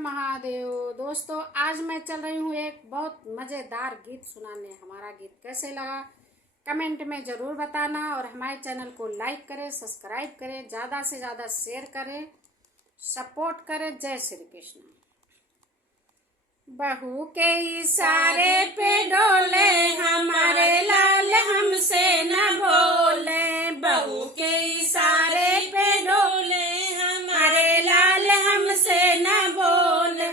महादेव। दोस्तों, आज मैं चल रही हूँ एक बहुत मज़ेदार गीत सुनाने। हमारा गीत कैसे लगा कमेंट में ज़रूर बताना और हमारे चैनल को लाइक करें, सब्सक्राइब करें, ज़्यादा से ज़्यादा शेयर करें, सपोर्ट करें। जय श्री कृष्ण। बहू के इशारे पे डोले हमारे लाल, हमसे न बोले। बहू के इशारे पे डोले हमारे लाल, हमसे न बोले।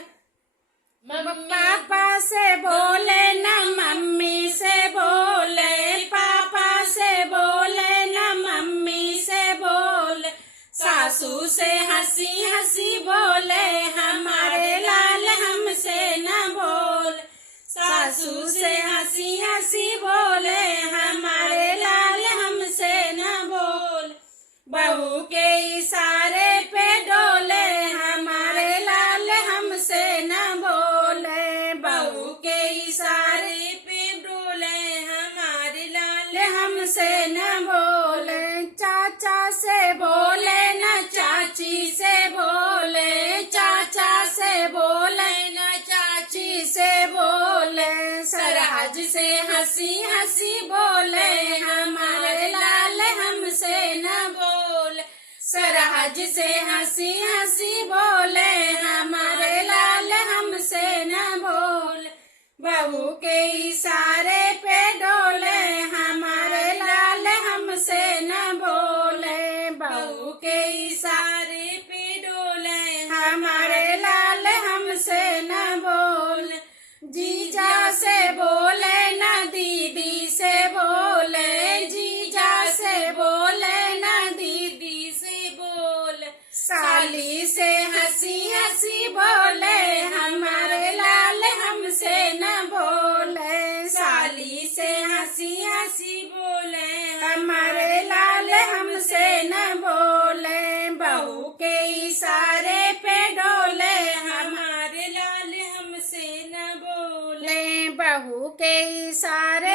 पापा से बोले न मम्मी से बोले, पापा से बोले न मम्मी से बोले। सासू से हंसी हंसी बोले हमारे लाल, हमसे न बोले। सासू से हंसी हंसी बोले हमारे लाल, हमसे न बोले। बहू के इशारे पे डोले हमारे लाल, हमसे न बोले। बहू के इशारे पे डोले हमारे लाल, हमसे न बोले। चाचा से बोले न चाची से बोले, चाचा से बोले न चाची से बोले। सरहज से हंसी हंसी बोले हमारे लाल, हमसे न बोले। सरहज से हंसी हंसी बोले हमारे लाल, हमसे न बोले। बहू के इशारे पे डोले हमारे लाल, हमसे न बोले। बहू के इशारे पे डोले हमारे लाल, हमसे न बोले। जीजा से बोले न दीदी से बोले, जीजा से बोले न दीदी से बोले। साली से हंसी हंसी बोले हमारे लाल, हमसे न बोले। साली से हंसी हंसी बोले हमारे लाल, हमसे न बोले। बहू के इशारे पे डोले हमारे लाल, हमसे न बोले। बहू के इशारे